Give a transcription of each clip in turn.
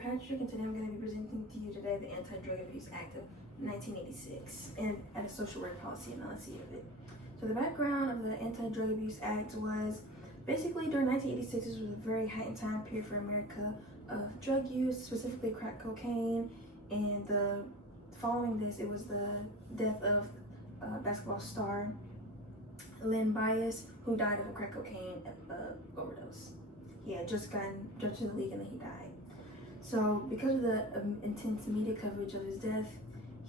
Patrick, and today I'm going to be presenting to you today the Anti-Drug Abuse Act of 1986 and a social work policy analysis of it. So the background of the Anti-Drug Abuse Act was basically during 1986, this was a very heightened time period for America of drug use, specifically crack cocaine, and following this, it was the death of basketball star Len Bias, who died of a crack cocaine overdose. He had just gotten jumped to the league and then he died. So because of the intense media coverage of his death,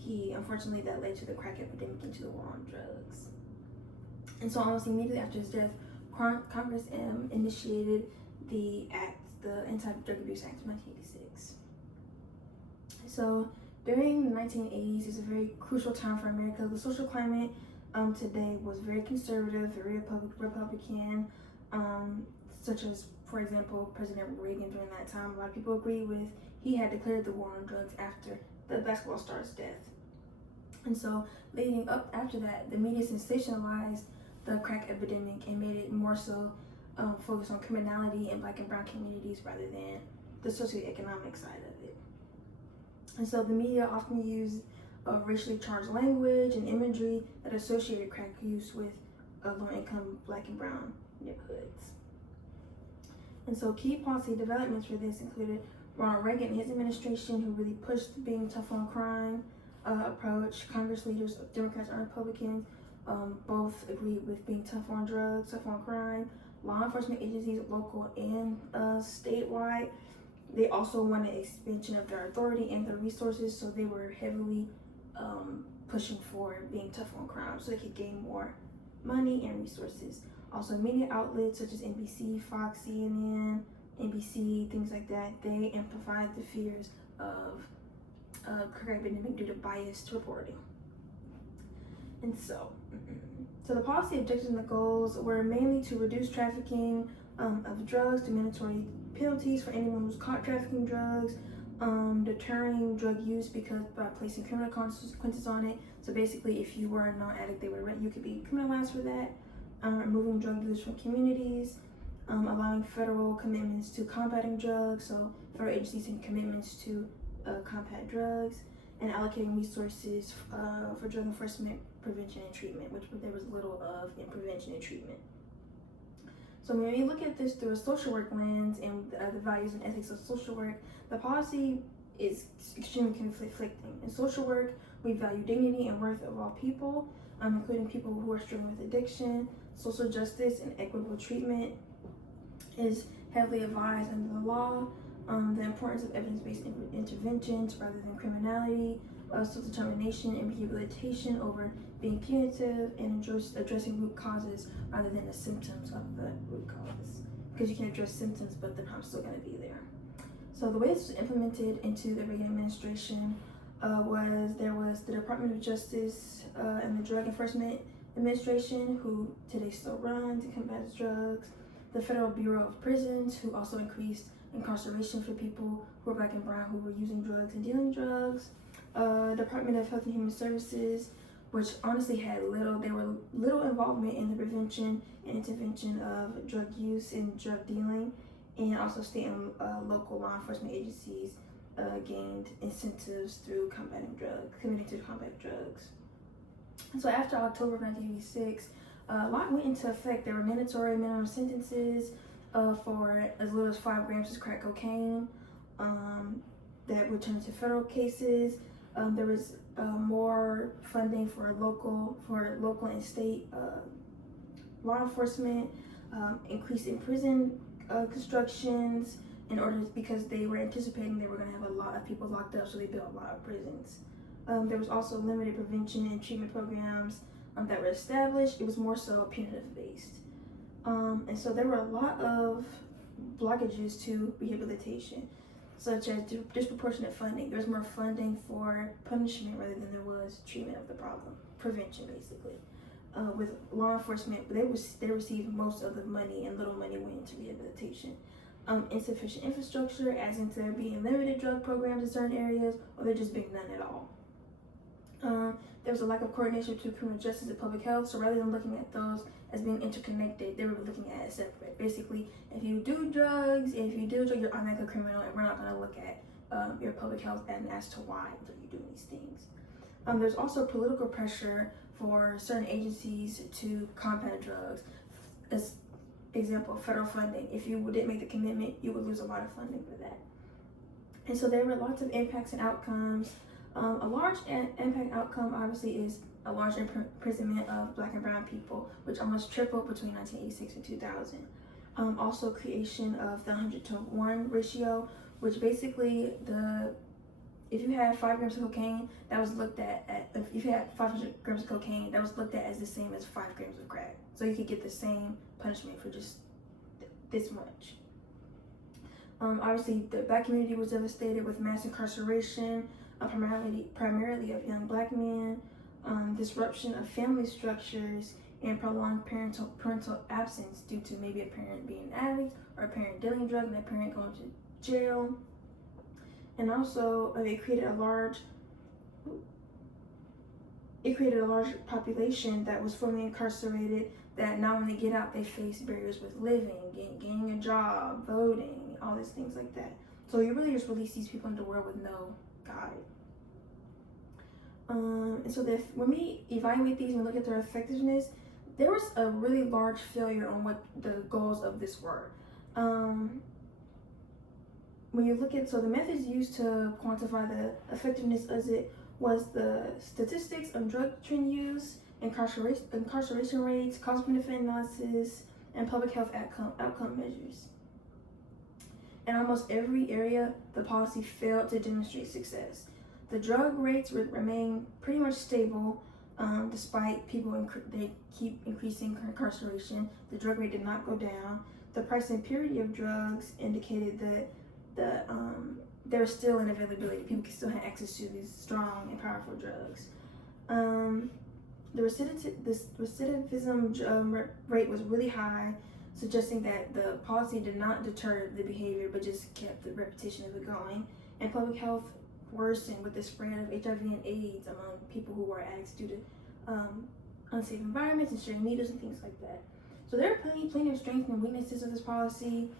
unfortunately that led to the crack epidemic and to the war on drugs. And so almost immediately after his death, Congress initiated the Anti-Drug Abuse Act of 1986. So during the 1980s is a very crucial time for America. The social climate today was very conservative, very Republican, such as, for example, President Reagan during that time. A lot of people agree with, he had declared the war on drugs after the basketball star's death. And so leading up after that, the media sensationalized the crack epidemic and made it more so focused on criminality in Black and brown communities rather than the socioeconomic side of it. And so the media often used racially charged language and imagery that associated crack use with low-income Black and brown neighborhoods. And so key policy developments for this included Ronald Reagan and his administration, who really pushed being tough on crime approach. Congress leaders, Democrats and Republicans, both agreed with being tough on drugs, tough on crime. Law enforcement agencies, local and statewide, they also wanted expansion of their authority and their resources, so they were heavily pushing for being tough on crime so they could gain more money and resources. Also, media outlets such as NBC, Fox, CNN, NBC, things like that, they amplified the fears of crack epidemic due to biased reporting. And so the policy objectives and the goals were mainly to reduce trafficking of drugs, to mandatory penalties for anyone who's caught trafficking drugs, deterring drug use because by placing criminal consequences on it. So basically, if you were a non-addict, you could be criminalized for that. Removing drug use from communities, allowing federal commitments to combating drugs, so federal agencies and commitments to combat drugs, and allocating resources for drug enforcement, prevention, and treatment, which there was little of in prevention and treatment. So when we look at this through a social work lens and the values and ethics of social work, the policy is extremely conflicting. In social work, we value dignity and worth of all people, including people who are struggling with addiction. Social justice and equitable treatment is heavily advised under the law. The importance of evidence-based interventions rather than criminality, self-determination and rehabilitation over being punitive, and addressing root causes rather than the symptoms of the root cause. Because you can address symptoms, but the problem's still going to be there. So the way this was implemented into the Reagan administration there was the Department of Justice and the Drug Enforcement Administration, who today still runs and combats drugs. The Federal Bureau of Prisons, who also increased incarceration for people who are Black and brown who were using drugs and dealing drugs. Department of Health and Human Services, which honestly had little involvement in the prevention and intervention of drug use and drug dealing, and also state and local law enforcement agencies gained incentives through committing to combat drugs. So after October of 1986, a lot went into effect. There were mandatory minimum sentences for as little as 5 grams of crack cocaine that would turn into federal cases. There was more funding for local and state law enforcement, increase in prison constructions because they were anticipating they were going to have a lot of people locked up, so they built a lot of prisons. There was also limited prevention and treatment programs that were established. It was more so punitive based. And so there were a lot of blockages to rehabilitation, such as disproportionate funding. There was more funding for punishment rather than there was treatment of the problem, prevention basically. With law enforcement, they received most of the money and little money went into rehabilitation. Insufficient infrastructure, as in there being limited drug programs in certain areas, or there just being none at all. There was a lack of coordination between criminal justice and public health, so rather than looking at those as being interconnected, they were looking at it separate. Basically, if you do drugs, you're automatically criminal, and we're not going to look at your public health and as to why are you doing these things. There's also political pressure for certain agencies to combat drugs. As example, federal funding. If you didn't make the commitment, you would lose a lot of funding for that. And so there were lots of impacts and outcomes. A large impact outcome obviously is a large imprisonment of Black and brown people, which almost tripled between 1986 and 2000. Also creation of the 100-to-1 ratio, which basically if you had 5 grams of cocaine, that was looked at if you had 500 grams of cocaine, that was looked at as the same as 5 grams of crack. So you could get the same punishment for just this much. Obviously, the Black community was devastated with mass incarceration, primarily of young Black men, disruption of family structures, and prolonged parental absence due to maybe a parent being an addict or a parent dealing drugs and a parent going to jail. And also, it created a large population that was formerly incarcerated, that now when they get out, they face barriers with living, gaining a job, voting, all these things like that. So you really just release these people into the world with no guide. And so when we evaluate these and look at their effectiveness, there was a really large failure on what the goals of this were. When you look at, so the methods used to quantify the effectiveness of it was the statistics of drug trend use, incarceration rates, cost-benefit analysis, and public health outcome measures. In almost every area, the policy failed to demonstrate success. The drug rates remain pretty much stable, despite they keep increasing incarceration. The drug rate did not go down. The price and purity of drugs indicated that there was still an availability. People can still have access to these strong and powerful drugs. The recidivism rate was really high, suggesting that the policy did not deter the behavior, but just kept the repetition of it going. And public health worsened with the spread of HIV and AIDS among people who were addicts due to unsafe environments and sharing needles and things like that. So there are plenty of strengths and weaknesses of this policy.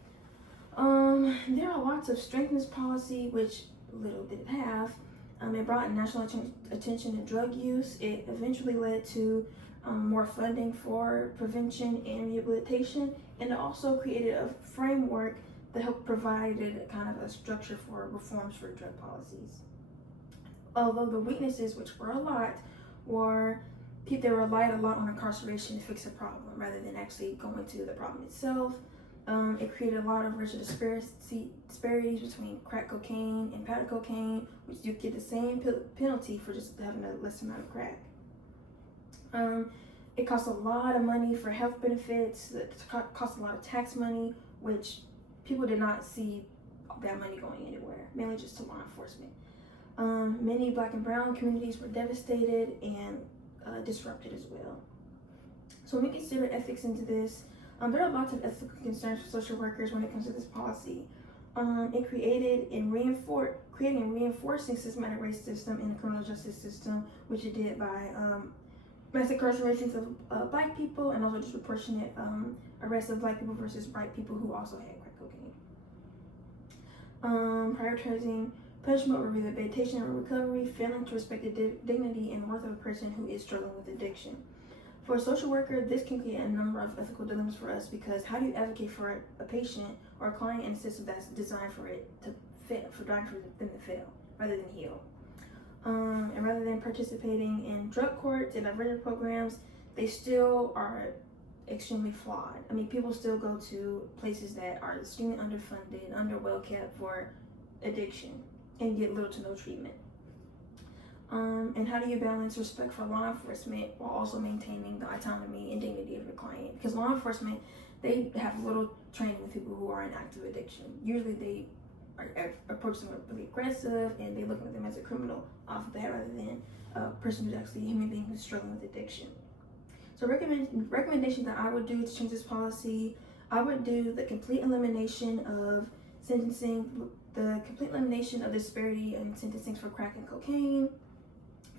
There are lots of strengths in this policy, which little did it have. It brought national attention to drug use. It eventually led to more funding for prevention and rehabilitation, and it also created a framework that helped provided kind of a structure for reforms for drug policies. Although the weaknesses, which were a lot, were they relied a lot on incarceration to fix a problem rather than actually going to the problem itself. It created a lot of racial disparities between crack cocaine and powder cocaine, which you get the same penalty for just having a less amount of crack. It costs a lot of money for health benefits. It costs a lot of tax money, which people did not see that money going anywhere, mainly just to law enforcement. Many Black and brown communities were devastated and disrupted as well. So when we consider ethics into this, there are lots of ethical concerns for social workers when it comes to this policy. It creating and reinforcing systematic race system in the criminal justice system, which it did by mass incarcerations of Black people and also disproportionate arrests of Black people versus white people who also had crack cocaine. Prioritizing punishment over rehabilitation and recovery, failing to respect the dignity and worth of a person who is struggling with addiction. For a social worker, this can create a number of ethical dilemmas for us, because how do you advocate for a patient or a client in a system that's designed for it to fail, for them to fail, rather than heal? And rather than participating in drug courts and diversion programs, they still are extremely flawed. I mean, people still go to places that are extremely underfunded, well kept for addiction, and get little to no treatment. And how do you balance respect for law enforcement while also maintaining the autonomy and dignity of your client? Because law enforcement, they have little training with people who are in active addiction. Usually they approach them really aggressive, and they look at them as a criminal off of that, rather than a person who's actually a human being who's struggling with addiction. So recommendations that I would do to change this policy, I would do the complete elimination of sentencing, the complete elimination of disparity in sentencing for crack and cocaine,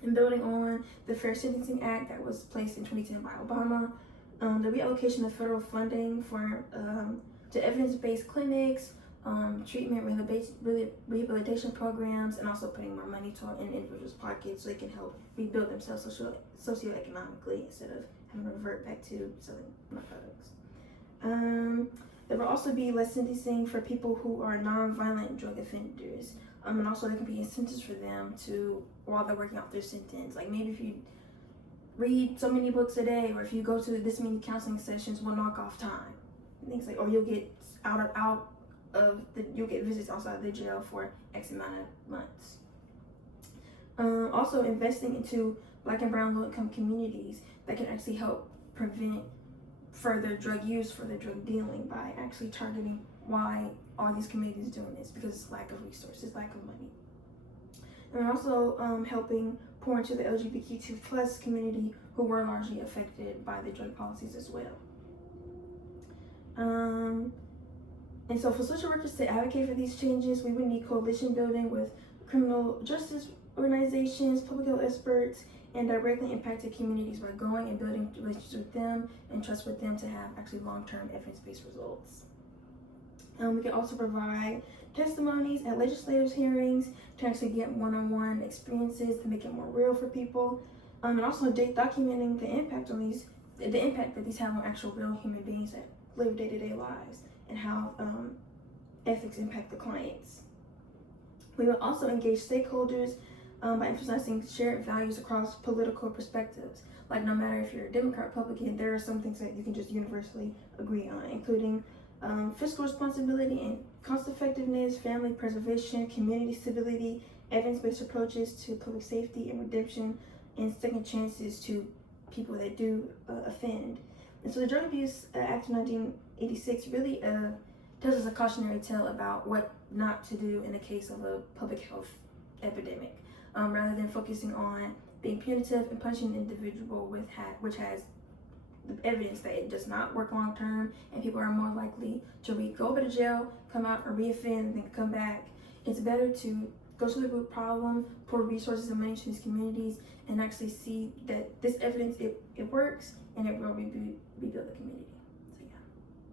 and building on the Fair Sentencing Act that was placed in 2010 by Obama, the reallocation of federal funding for to evidence-based clinics, treatment, rehabilitation programs, and also putting more money in individuals' pockets so they can help rebuild themselves socioeconomically instead of having to revert back to selling narcotics. There will also be less sentencing for people who are non-violent drug offenders. And also there can be incentives for them while they're working out their sentence. Like maybe if you read so many books a day, or if you go to this many counseling sessions, we'll knock off time. Things like, or you'll get you'll get visits outside the jail for X amount of months. Also investing into Black and brown low-income communities that can actually help prevent further drug use, further drug dealing, by actually targeting why are these communities doing this, because it's lack of resources, lack of money. And also helping pour into the LGBTQ+ community who were largely affected by the drug policies as well. And so for social workers to advocate for these changes, we would need coalition building with criminal justice organizations, public health experts, and directly impacted communities by going and building relationships with them and trust with them to have actually long-term evidence-based results. We can also provide testimonies at legislative hearings to actually get one-on-one experiences to make it more real for people, and also documenting the impact that these have on actual real human beings that live day-to-day lives, and how ethics impact the clients. We will also engage stakeholders by emphasizing shared values across political perspectives. Like no matter if you're a Democrat or Republican, there are some things that you can just universally agree on, including fiscal responsibility and cost effectiveness, family preservation, community stability, evidence-based approaches to public safety and redemption, and second chances to people that do offend. And so the Drug Abuse Act of 1986 really tells us a cautionary tale about what not to do in the case of a public health epidemic, rather than focusing on being punitive and punishing an individual which has the evidence that it does not work long term, and people are more likely to go to jail, come out, or reoffend, and then come back. It's better to go to the root problem, pour resources and money to these communities, and actually see that this evidence, it works, and it will rebuild the community.